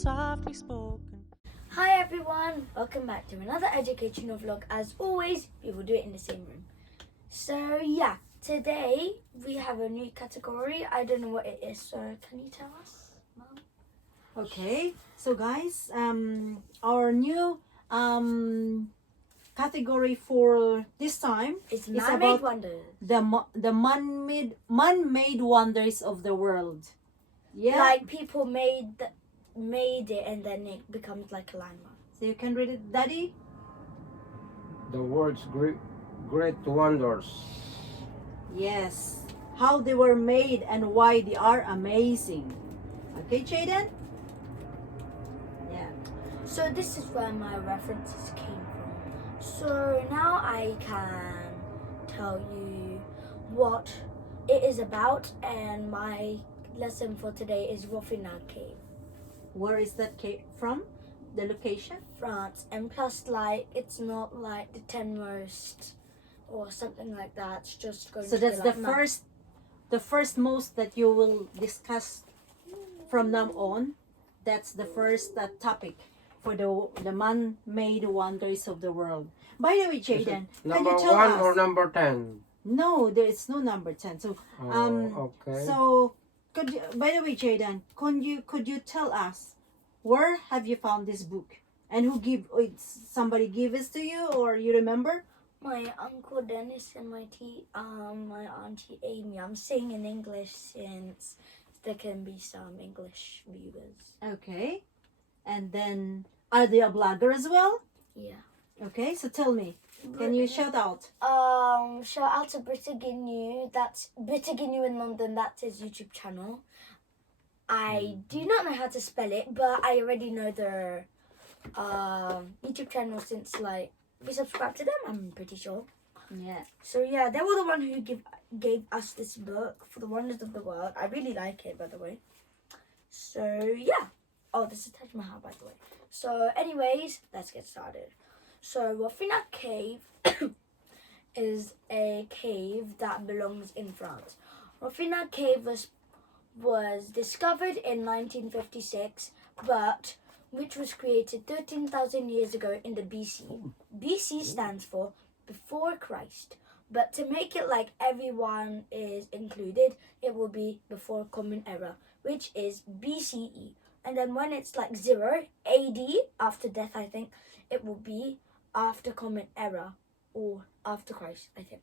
softly spoken. Hi everyone, welcome back to another educational vlog. As always, we will do it in the same room. So yeah, today we have a new category. I don't know what it is, so can you tell us, Mom? Okay, so guys, our new category for this time It's is man-made about wonders. the man-made wonders of the world. Yeah. Like people made it and then it becomes like a landmark. So you can read it, Daddy. The world's great wonders. Yes. How they were made and why they are amazing. Okay, Jaiden? Yeah. So this is where my references came from. So now I can tell you what it is about, and my lesson for today is Rouffinag Cave, Where is that cave from? The location? France. And plus, like, it's not like the 10 most or something like that. It's just going So to be that's like the first most that you will discuss from now on. That's the first topic for the man-made wonders of the world. By the way, Is it Jaiden, can number you tell 1 us? or number 10? No, there is no number 10. So Okay. so could you, by the way, Jaiden, could you tell us where have you found this book and who somebody give this to you, or you remember? my Uncle Dennis and my Auntie Amy. I'm saying in English since there can be some English viewers. Okay, and then are they a blogger as well? Yeah. Okay, so tell me, can you shout out? Shout out to Britiginu. That's Britiginu in London. That's his YouTube channel. I do not know how to spell it, but I already know their YouTube channel since like we subscribe to them. I'm pretty sure. Yeah. So yeah, they were the one who gave us this book for the wonders of the world. I really like it, by the way. So yeah. Oh, this is Taj Mahal, by the way. So anyways, let's get started. So Rouffinag Cave is a cave that belongs in France. Rouffinag Cave was discovered in 1956, but which was created 13,000 years ago in the BC. BC stands for before Christ, but to make it like everyone is included, it will be before Common Era, which is BCE. And then when it's like 0 AD, after death, I think, it will be after Common Era or after Christ, I think.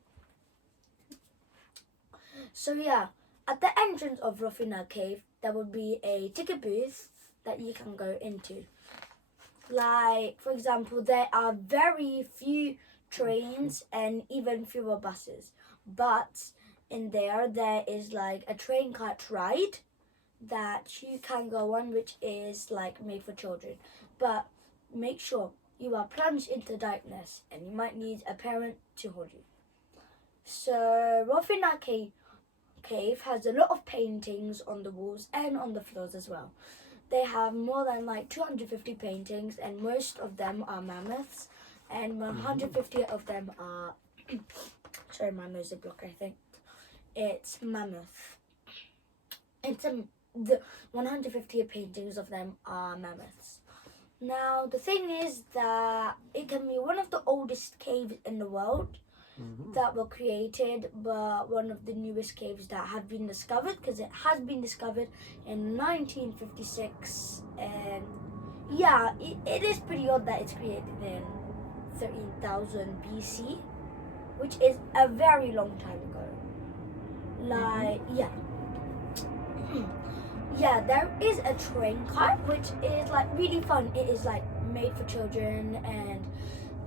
So yeah, at the entrance of Rouffinag Cave, there will be a ticket booth that you can go into. Like, for example, there are very few trains and even fewer buses. But in there is like a train cart ride that you can go on, which is like made for children. But make sure you are plunged into darkness and you might need a parent to hold you. So Rouffinag Cave has a lot of paintings on the walls and on the floors as well. They have more than like 250 paintings, and most of them are mammoths, and 150 of them are sorry, my nose is blocked, I think. It's mammoth. The 150 paintings of them are mammoths. Now, the thing is that it can be one of the oldest caves in the world that were created, but one of the newest caves that have been discovered, because it has been discovered in 1956. And yeah, it is pretty odd that it's created in 13,000 BC, which is a very long time ago. Like, yeah. Yeah, there is a train cart, which is like really fun. It is like made for children, and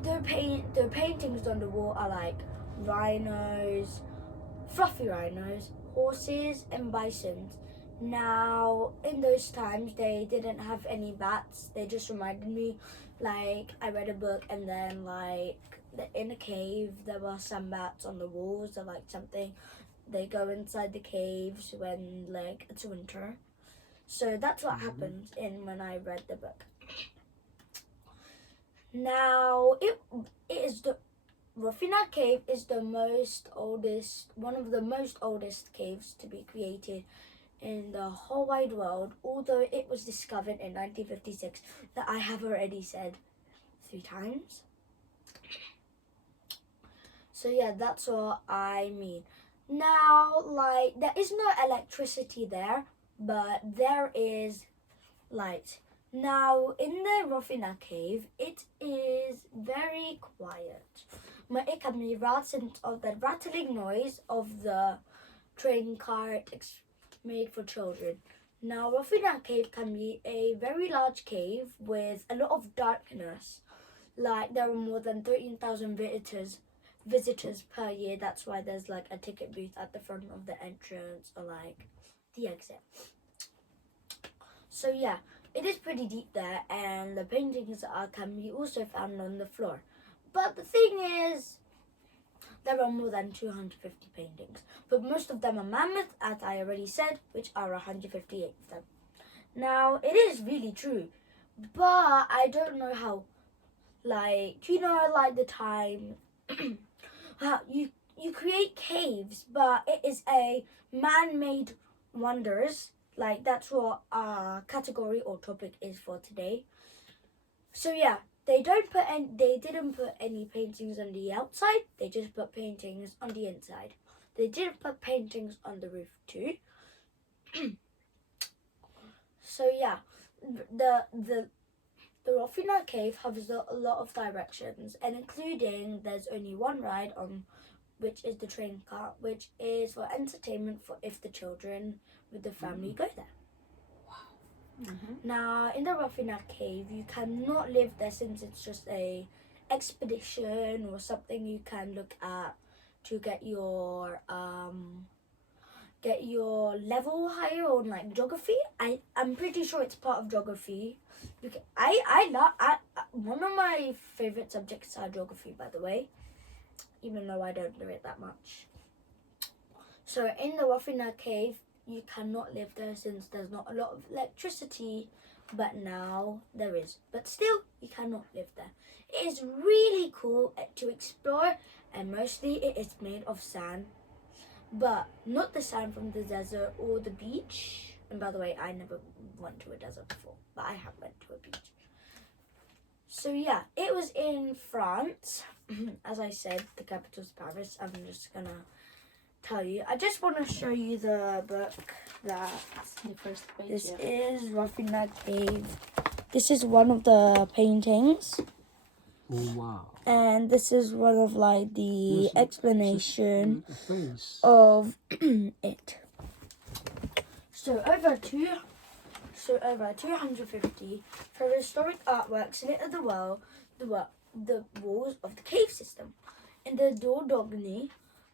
the paintings on the wall are like rhinos, fluffy rhinos, horses, and bisons. Now, in those times, they didn't have any bats. They just reminded me, like, I read a book, and then like in a cave there were some bats on the walls, or like something. They go inside the caves when like it's winter. So that's what happens when I read the book. Now, it is the Rouffinag Cave is one of the most oldest caves to be created in the whole wide world, although it was discovered in 1956, that I have already said 3 times. So yeah, that's what I mean. Now, like, there is no electricity there, but there is light. Now, in the Rouffinag Cave, it is very quiet. But it can be rattled of the rattling noise of the train cart made for children. Now, Rouffinag Cave can be a very large cave with a lot of darkness. Like, there are more than 13,000 visitors per year. That's why there's like a ticket booth at the front of the entrance or like the exit. So yeah, it is pretty deep there, and the paintings can be also found on the floor. But the thing is, there are more than 250 paintings, but most of them are mammoth, as I already said, which are 158 of them. Now, it is really true, but I don't know how, like, you know, like the time how you create caves, but it is a man-made wonders. Like, that's what our category or topic is for today. So yeah, they didn't put any paintings on the outside. They just put paintings on the inside. They didn't put paintings on the roof too. So yeah, the Rouffinag Cave has a lot of directions, and including there's only one ride on, which is the train cart, which is for entertainment for if the children with the family go there. Now, in the Rouffinag Cave, you cannot live there since it's just a expedition or something you can look at to get your level higher on like geography. I'm pretty sure it's part of geography. One of my favorite subjects are geography, by the way, even though I don't do it that much. So in the Rouffinag Cave, you cannot live there since there's not a lot of electricity, but now there is. But still, you cannot live there. It is really cool to explore, and mostly it is made of sand, but not the sand from the desert or the beach. And by the way, I never went to a desert before, but I have went to a beach. So yeah, it was in France. As I said, the capital is Paris. I'm just gonna tell you. I just want to show you the book that The first page. this is Rouffinag Cave. This is one of the paintings, Oh, wow. and this is one of like the Yes, explanation a face. of it. So over 250 prehistoric artworks litter the walls of the cave system. In the Dordogne,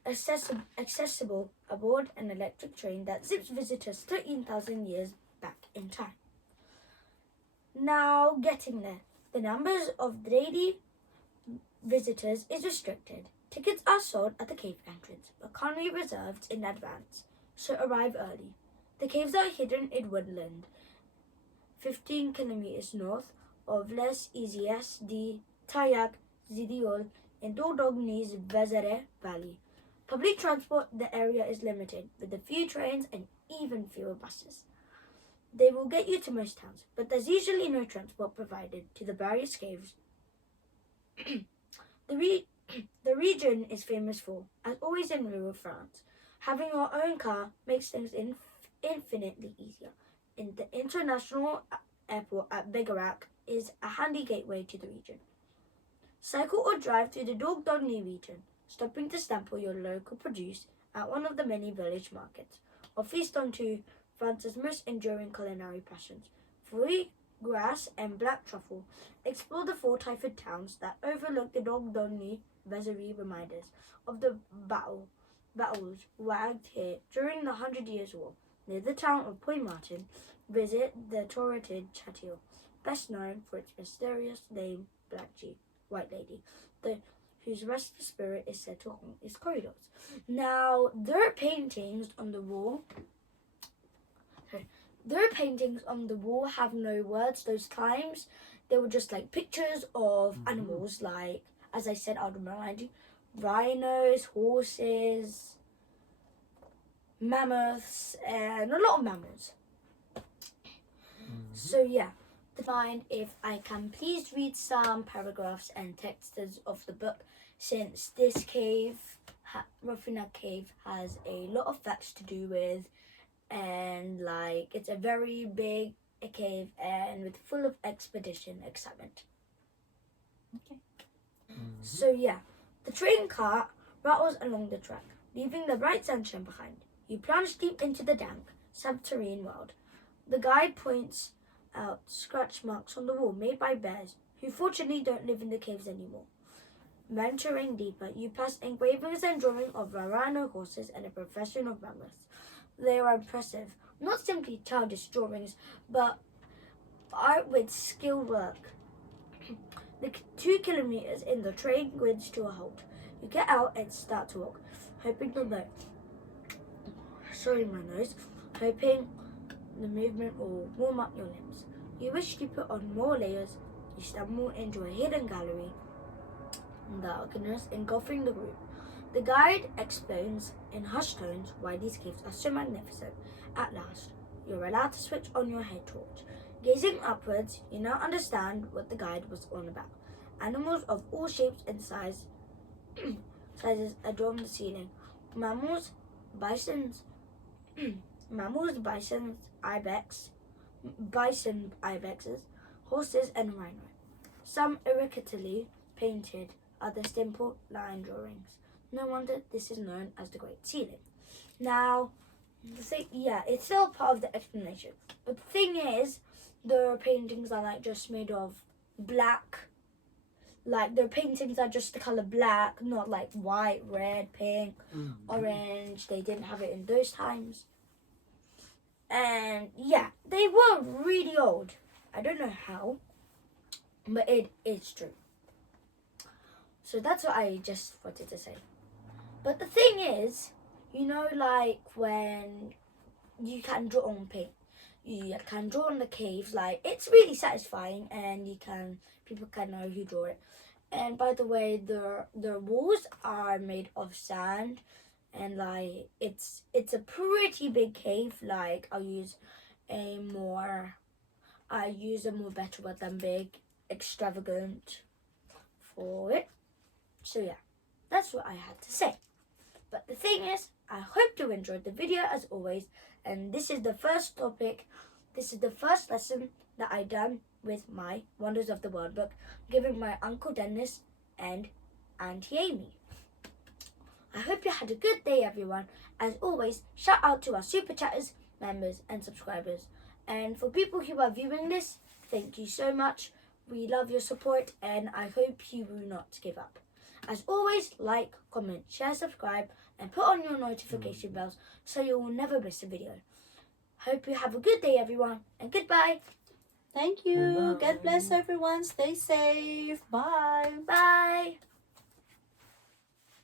accessible aboard an electric train that zips visitors 13,000 years back in time. Now, getting there, the numbers of daily visitors is restricted. Tickets are sold at the cave entrance, but can't be reserved in advance, so arrive early. The caves are hidden in woodland, 15 kilometers north of Les Isies de Taillac Zidiol in Dordogne's Vézère Valley. Public transport in the area is limited, with a few trains and even fewer buses. They will get you to most towns, but there's usually no transport provided to the various caves. The region is famous for, as always in rural France, having your own car makes things infinitely easier. In the international airport at Bigarac is a handy gateway to the region. Cycle or drive through the Dordogne region, stopping to sample your local produce at one of the many village markets, or feast on two France's most enduring culinary passions, foie gras and black truffle. Explore the 4 Typhid towns that overlook the Dordogne Vézère, reminders of the battles waged here during the 100 Years' War. Near the town of Puy-Martin, visit the turreted Château, best known for its mysterious name, Black White Lady, whose restless spirit is said to haunt its corridors. Now, their paintings on the wall have no words. Those times, they were just like pictures of animals, like, as I said, I'll remind you, rhinos, horses, mammoths, and a lot of mammals. So yeah, mind if I can please read some paragraphs and texts of the book, since this cave, Rouffinag Cave, has a lot of facts to do with, and like it's a very big cave and with full of expedition excitement. Okay. So yeah, the train car rattles along the track, leaving the bright sunshine behind. You plunge deep into the dank, subterranean world. The guide points out scratch marks on the wall made by bears, who fortunately don't live in the caves anymore. Venturing deeper, you pass engravings and drawings of rhino horses and a profession of mammoths. They are impressive, not simply childish drawings, but art with skilled work. The 2 kilometers in, the train grinds to a halt. You get out and start to walk, hoping the movement will warm up your limbs. You wish to put on more layers. You stumble into a hidden gallery, darkness engulfing the group. The guide explains in hushed tones why these caves are so magnificent. At last, you're allowed to switch on your head torch. Gazing upwards, you now understand what the guide was on about. Animals of all shapes and sizes adorn the ceiling. Mammals, bisons, bison ibexes, horses, and rhino. Some intricately painted, others simple line drawings. No wonder this is known as the Great Ceiling. Now, it's still part of the explanation. But the thing is, the paintings are like just made of black. Like the paintings are just the color black, not like white, red, pink, orange. They didn't have it in those times. And yeah, they were really old. I don't know how, but it is true. So that's what I just wanted to say. But the thing is, like when you can draw on paint, you can draw on the caves, like it's really satisfying, and people can know who drew it. And by the way, the walls are made of sand, and like it's a pretty big cave. Like I use a more better word than big, extravagant for it. So yeah, that's what I had to say. But the thing is, I hope you enjoyed the video as always, and this is the first lesson that I done with my Wonders of the World book, given my Uncle Dennis and Auntie Amy. I hope you had a good day, everyone. As always, shout out to our Super Chatters, members and subscribers. And for people who are viewing this, thank you so much. We love your support, and I hope you will not give up. As always, like, comment, share, subscribe, and put on your notification bells so you will never miss a video. Hope you have a good day, everyone, and goodbye. Thank you. Bye. God bless everyone. Stay safe. Bye. Bye.